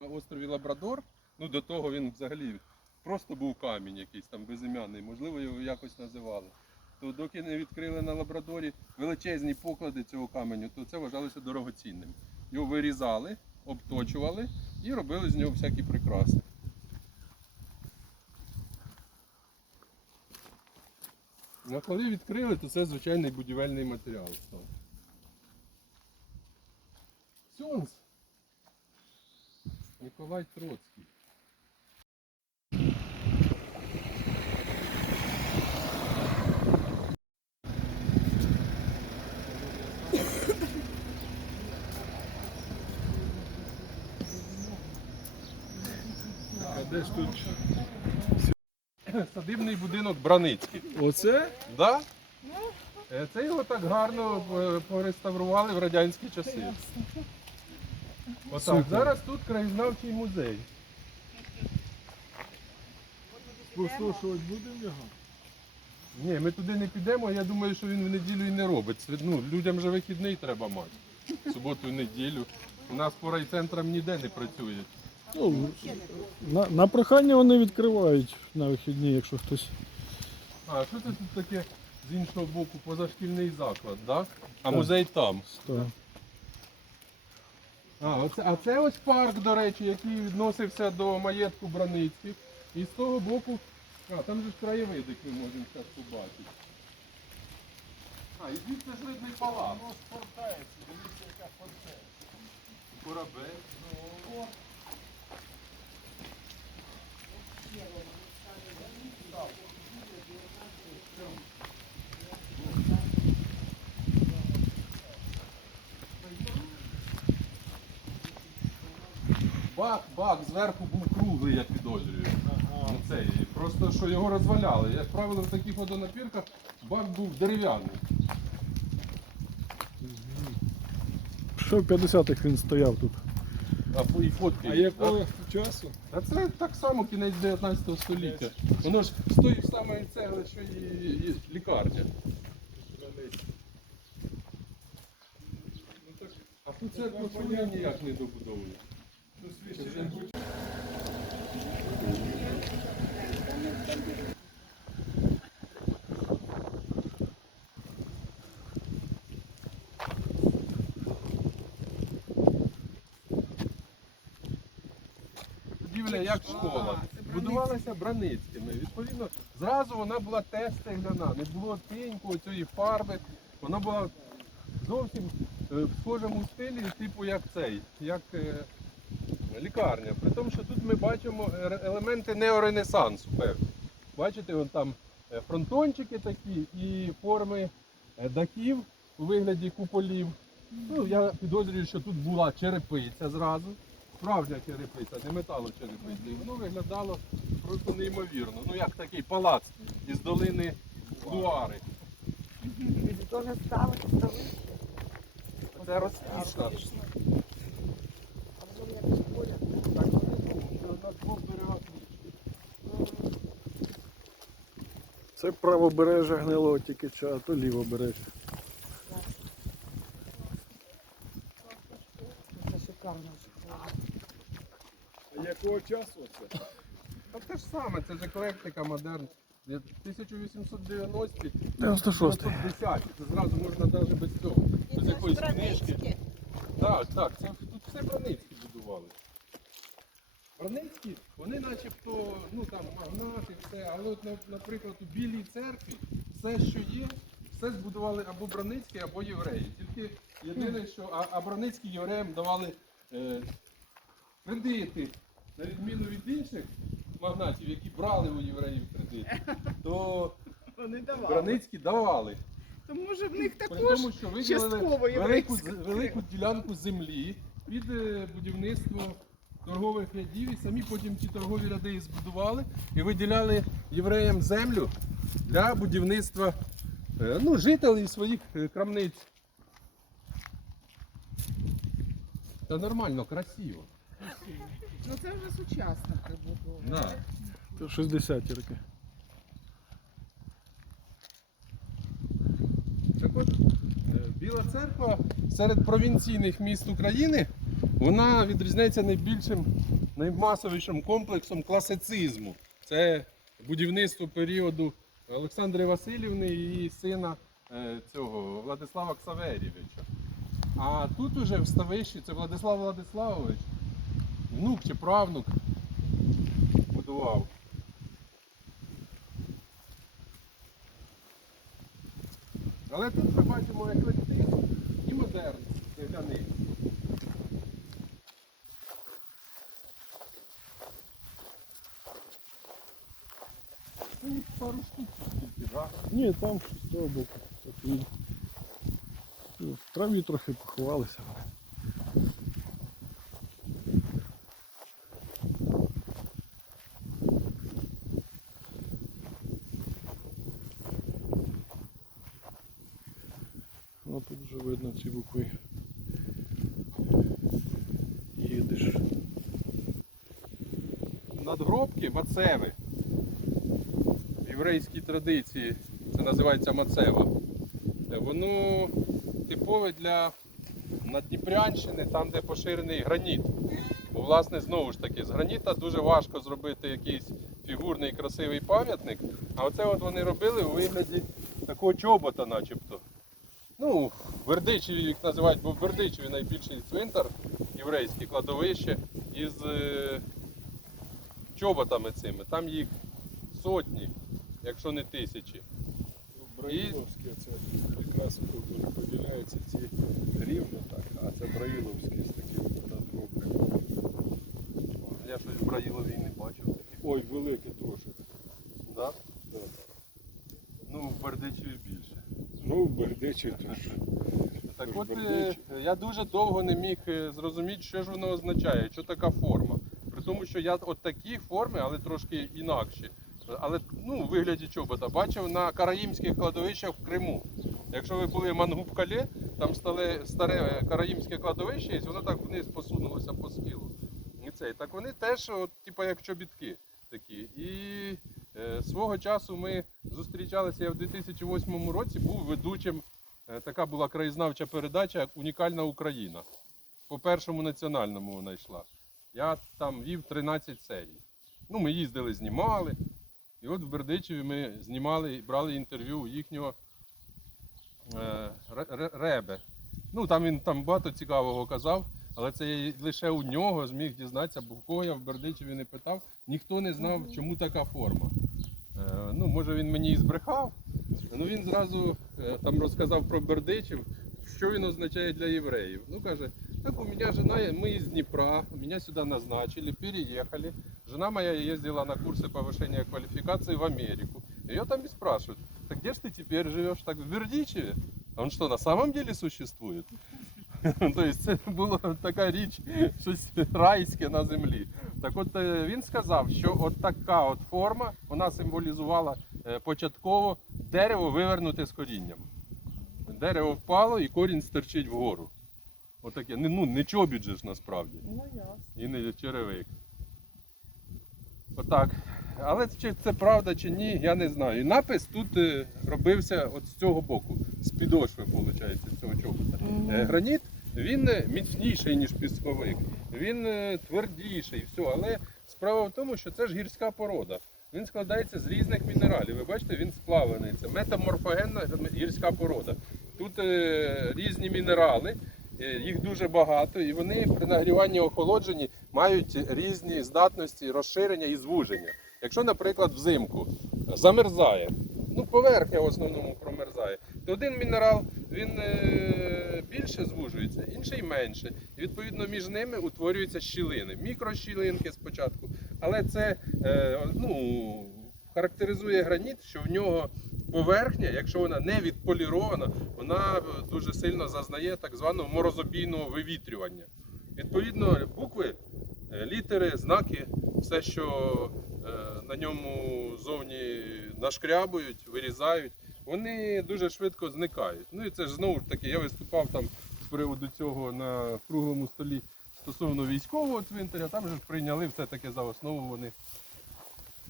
На острові Лабрадор, ну до того він взагалі просто був камінь якийсь там безім'яний, можливо, його якось називали. То доки не відкрили на Лабрадорі величезні поклади цього каменю, то це вважалося дорогоцінним. Його вирізали, обточували і робили з нього всякі прикраси. А коли відкрили, то це звичайний будівельний матеріал став. Сьонс. Ніколай Троцький. А де ж тут? Садибний будинок Браницький. Оце? Да? Е, Це його так гарно е, пореставрували в радянські часи. Отак, Супер. зараз тут краєзнавчий музей. Послушувати будемо його? Ні, ми туди не підемо, я думаю, що він в неділю і не робить. Це, Ну, людям же вихідний треба мати. Суботу і неділю. У нас по райцентрам ніде не працюють. Ну, на, на прохання вони відкривають на вихідні, якщо хтось. А що це тут таке з іншого боку позашкільний заклад, да? а Так. музей там. То. А, оце, а це ось парк, до речі, який відносився до маєтку Браницьких. І з того боку, а там же ж краєвид, який ми можемо зараз побачити. А, і звідси ж видний палац. Ну, спортається, дивіться, яка фортеця. Корабель. Ну, Бак, бак зверху був круглий, я підозрюю. Ну, цей, просто що його розваляли. Як правило, в таких водонапірках бак був дерев'яний. Що в 50-х він стояв тут. А і фотки. А якого часу? А це так само кінець 19 століття. Воно ж стоїть самої цегли, що і, і лікарня. Ну, так, а тут церкву ніяк не добудовує. Будівля як школа. Будувалася Браницькими. Відповідно, зразу вона була теж цегляна, не було тіньку, цієї фарби. Вона була зовсім е, в схожому стилі, типу як цей, як е, лікарня. При тому, що тут ми бачимо е, елементи неоренесансу, певні. Бачите, вон там е, фронтончики такі і форми е, дахів у вигляді куполів. Ну, я підозрюю, що тут була черепиця зразу. Справжня черепиця, не металочерепиця. І воно виглядало просто неймовірно. Ну як такий палац із долини Луари. Це розкішно. А потім якось поряд. Так, ну, на двох берегах річки. Це правобережжя гнилого тікича, а то лівобережжя. Це шикарно. А якого часу це? А те ж саме, це ж еклектика модерн. 1890 96 1910 Це зразу можна навіть без цього. Без якоїсь книжки. Так, так, це тут все Браницькі будували. Браницькі, вони начебто, ну там магнати, все, але от, наприклад, у Білій церкві все, що є, все збудували або Браницькі, або євреї. Тільки єдине, що а, а Браницькі євреям давали е, кредити, на відміну від інших магнатів, які брали у євреїв кредити, то Вони давали. Браницькі давали. То може в них При також тому, що виділили частково велику, єврейська. велику ділянку землі під е, будівництво торгових рядів, і самі потім ті торгові ряди і збудували і виділяли євреям землю для будівництва е, ну, жителів своїх е, крамниць. Та нормально, красиво. Ну це вже сучасна прибудова. Да. Це 60-ті роки. Так от, е, Біла церква серед провінційних міст України Вона відрізняється найбільшим, наймасовішим комплексом класицизму. Це будівництво періоду Олександри Васильівни і її сина е, цього Владислава Ксаверійовича. А тут уже в Ставищі це Владислав Владиславович, внук чи правнук будував. Але тут ми бачимо еклектизм і модерн цегляний. Ну, їх пару штук тільки, так? Ні, там з того боку. Ну, В траві трохи поховалися. вони. Ну тут вже видно ці букви. Їдеш. Надгробки мацеви. Єврейській традиції це називається мацева. Е, Воно типове для Надніпрянщини, там, де поширений граніт. Бо, власне, знову ж таки, з граніта дуже важко зробити якийсь фігурний красивий пам'ятник. А оце от вони робили у вигляді такого чобота, начебто. Ну, в Бердичеві їх називають, бо в Бердичеві найбільший цвинтар, єврейське кладовище із е, чоботами цими. Там їх сотні, якщо не тисячі. Браїловське це якраз поділяються ці рівно так, а це Браїловське з такими надгробками. Я щось в Браїлові не бачив таких. Ой, велике теж. Да? Да. Ну, в Бердичеві більше. Ну, в Бердичі теж. Так от е, я дуже довго не міг е, зрозуміти, що ж воно означає, що така форма. При тому, що я от такі форми, але трошки інакші. Але ну, у вигляді чобота бачив на караїмських кладовищах в Криму. Якщо ви були в Мангубкалі, там стали старе караїмське кладовище, і воно так вниз посунулося по схилу. І цей. Так вони теж, от, типу, як чобітки такі. І е, свого часу ми зустрічалися я в 2008 році, був ведучим. Е, Така була краєзнавча передача Унікальна Україна. По першому національному вона йшла. Я там вів 13 серій. Ну, ми їздили, знімали. І от в Бердичеві ми знімали і брали інтерв'ю у їхнього е, Ре- Ре- Ребе. Ну, там він там багато цікавого казав, але це я лише у нього зміг дізнатися, бо в кого я в Бердичеві не питав, ніхто не знав, чому така форма. Е, ну, може він мені і збрехав, Ну він зразу е, там розказав про Бердичів, що він означає для євреїв. Ну каже, так у меня жена, мы из Днепра, меня сюда назначили, переехали. Жена моя ездила на курсы повышения квалификации в Америку. Ее там и спрашивают, так где же ты теперь живешь? Так в Бердичеве? А он что, на самом деле существует? То есть це була така річ, щось райське на землі. Так от е, він сказав, що от така от форма вона символізувала е, початково дерево вивернуте з корінням. Дерево впало і корінь стерчить вгору. Отаке. Не- Ну, не чобіт же ж насправді. Ну ясно. І не черевик. Отак. Але чи це правда чи ні, я не знаю. І напис тут е, робився от з цього боку, з підошви, виходить, з цього чобота. Е, Граніт він е, міцніший, ніж пісковик, він твердіший, все. Але справа в тому, що це ж гірська порода. Він складається з різних мінералів. Ви бачите, він сплавлений. Це метаморфогенна гірська порода. Тут е, різні мінерали, їх дуже багато, і вони при нагріванні охолодженні мають різні здатності розширення і звуження. Якщо, наприклад, взимку замерзає, ну поверхня в основному промерзає, то один мінерал він е, більше звужується, інший менше. І відповідно між ними утворюються щілини, мікрощілинки спочатку. Але це е, ну, характеризує граніт, що в нього поверхня, якщо вона не відполірована, вона е, дуже сильно зазнає так званого морозобійного вивітрювання. Відповідно, букви, е, літери, знаки, все, що е, на ньому зовні нашкрябують, вирізають, вони дуже швидко зникають. Ну і це ж знову ж таки, я виступав там з приводу цього на круглому столі стосовно військового цвинтаря, там же ж прийняли все-таки за основу вони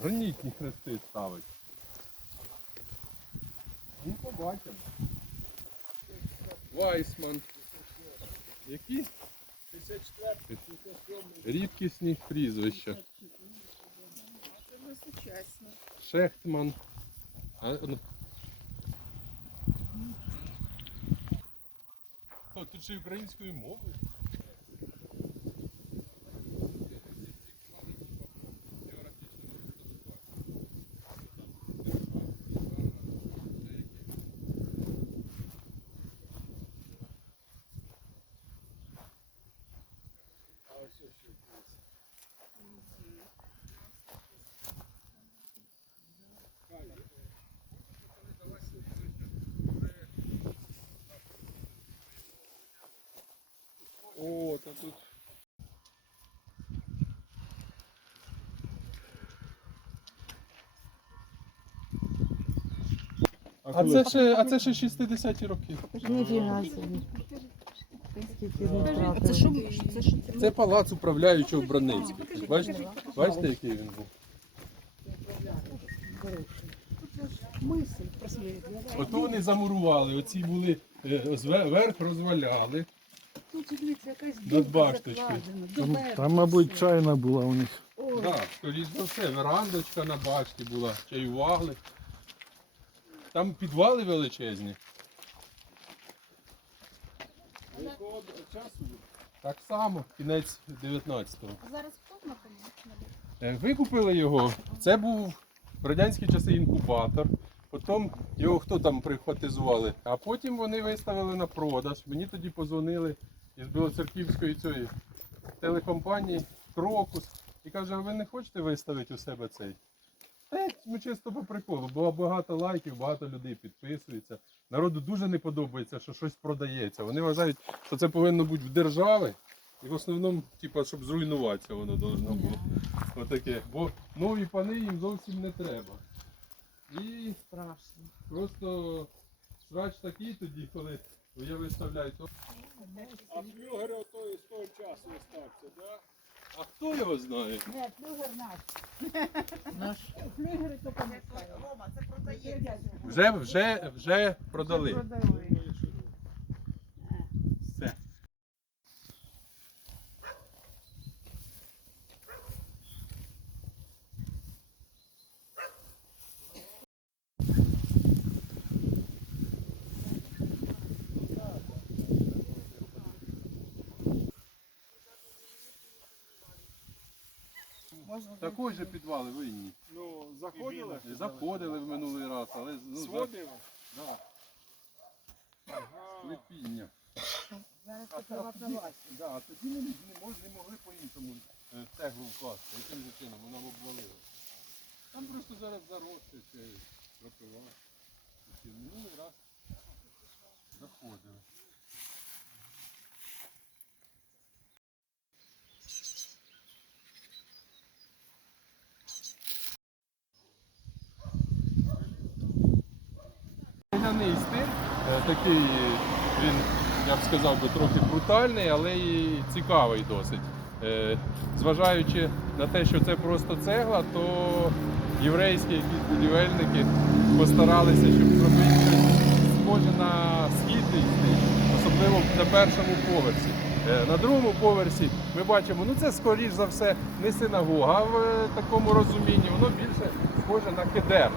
гранітні хрести ставить. Ну, побачимо. Вайсман. Які? Рідкісні прізвища. Це вже сучасно. Шехтман. Тут ще й українською мовою. О, та тут. А це ще, а це ще 60-ті роки. Ніфіга собі. Скільки ми Це що, це що це? Це палац управляючого Браницького. Бачите, бачите, який він був? Ото вони замурували, оці були е, зве- верх розваляли. Тут дивіться, якась Над дірка башточкою. закладена, Там, там, мабуть, все. чайна була у них. Ой, Так, скоріш за все, верандочка на башті була, чаювали. Там підвали величезні. Так само, кінець 19-го. А зараз хто знаходиться? Е, Викупили його. Це був в радянські часи інкубатор. Потім його хто там прихватизували. А потім вони виставили на продаж. Мені тоді позвонили із Білоцерківської цієї телекомпанії Крокус. І каже, а ви не хочете виставити у себе цей? Та ми чисто по приколу. Було багато лайків, багато людей підписується. Народу дуже не подобається, що щось продається. Вони вважають, що це повинно бути в держави. І в основному, типа, щоб зруйнуватися воно должно було. Отаке. Бо нові пани їм зовсім не треба. І страшно. просто срач такий тоді, коли я виставляю, то. А флюгер ото з того часу остався, так? А хто його знає? Не, флюгер наш. Наш. Флюгери то пам'ятаю. Рома, це продається. Вже, вже, вже продали. Продали. Все. Також же підвали винні. Ну, заходили? Заходили в минулий раз, але ну, за- Сводили? да, склепіння. Зараз А, це приватна Да, а тоді не, не, мож, не могли по-іншому е, цеглу вкласти. Яким же чином вона б обвалила. Там просто зараз зарости чи пропила. Такі Минулий раз заходили. Гляний стиль, е, такий він, я б сказав би, трохи брутальний, але і цікавий досить. Е, Зважаючи на те, що це просто цегла, то єврейські будівельники постаралися, щоб зробити схоже на східний особливо на першому поверсі. Е, На другому поверсі ми бачимо, ну це скоріш за все не синагога, в е, такому розумінні воно більше схоже на кедер.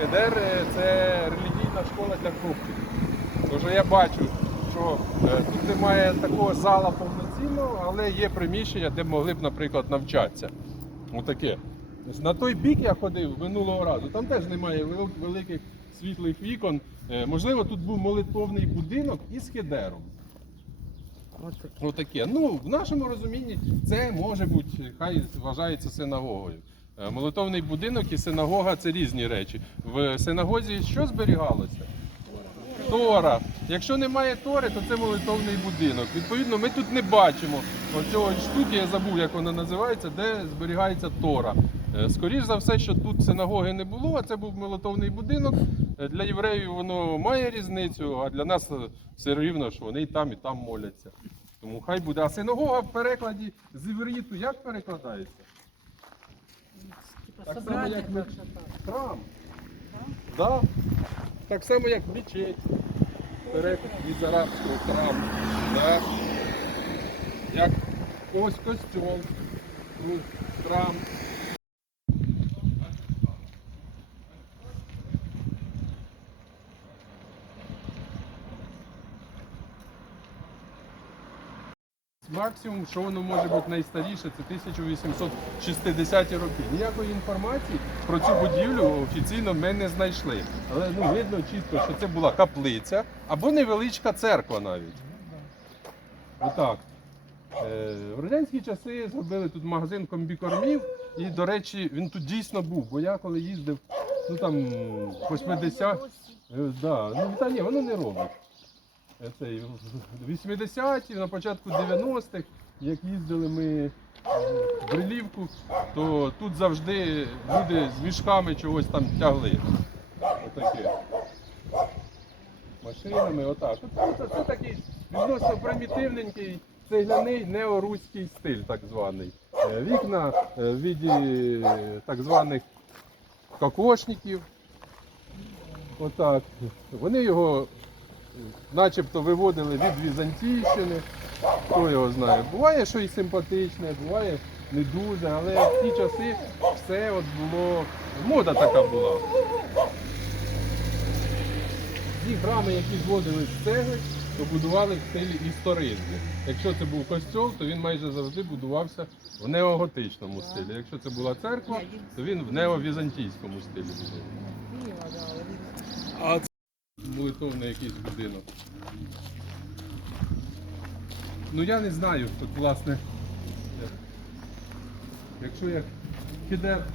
Кедер це релігійна школа для хлопчиків. Тож я бачу, що е, тут немає такого зала повноцінного, але є приміщення, де могли б, наприклад, навчатися. Отаке. На той бік я ходив минулого разу, там теж немає великих світлих вікон. Е, Можливо, тут був молитовний будинок із кедером. Ось. Отаке. Ну, в нашому розумінні це може бути, хай вважається синагогою. Е, Молитовний будинок і синагога це різні речі. В синагозі що зберігалося? Тора. Якщо немає тори, то це молитовний будинок. Відповідно, ми тут не бачимо оцього штуки, я забув, як вона називається, де зберігається Тора. Е, Скоріш за все, що тут синагоги не було, а це був молитовний будинок. Е, Для євреїв воно має різницю, а для нас е, все рівно, що вони і там, і там моляться. Тому хай буде. А синагога в перекладі з івриту як перекладається? Так само, як ми-. Храм. Да? Так само, як мечеть. Переклад від арабського храму. Да? як ось костюм, тут храм. Максимум, що воно може бути найстаріше, це 1860 роки. Ніякої інформації про цю будівлю офіційно ми не знайшли. Але ну, видно чітко, що це була каплиця або невеличка церква навіть. Отак. Е, в радянські часи зробили тут магазин комбікормів, і, до речі, він тут дійсно був, бо я коли їздив, ну там 80 Е, Да, ну та ні, воно не робить. Е, Цей, в 80-ті, на початку 90-х, як їздили ми в Брилівку, то тут завжди люди з мішками чогось там тягли. Отаке. Машинами, отак. Це, це такий відносно примітивненький цегляний неоруський стиль, так званий. Е, Вікна е, в віді е, так званих кокошників. Отак. Вони його начебто виводили від Візантійщини. Хто його знає. Буває, що і симпатичне, буває не дуже, але в ті часи все от було. Мода така була. Ті храми, які зводили з цегли, то будували в стилі історизму. Якщо це був костьол, то він майже завжди будувався в неоготичному стилі. Якщо це була церква, то він в неовізантійському стилі будував. Молитовний якийсь будинок. Ну я не знаю, тут власне. Якщо я кідер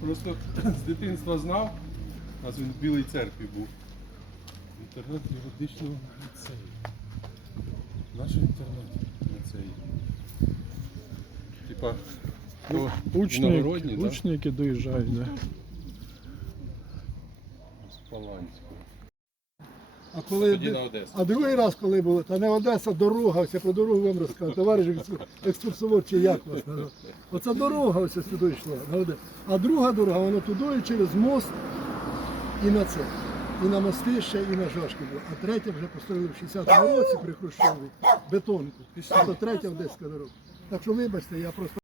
просто з дитинства знав, у нас він в Білій церкві був. Інтернет юридичного ліцею. Наш інтернет ліцей. Типа, ну, учні, учні, які доїжджають, да. з Паланського. А коли на Одесу. а другий раз, коли було, та не Одеса, дорога, ось я про дорогу вам розказав, товариш екскурсовод чи як вас назвав. Оця дорога ось сюди йшла, на Одесу. А друга дорога, вона туди і через мост і на це. І на мости ще, і на Жашки була. А третя вже построїли в 60-му році при Хрущові, бетонку. Це третя одеська дорога. Так що вибачте, я просто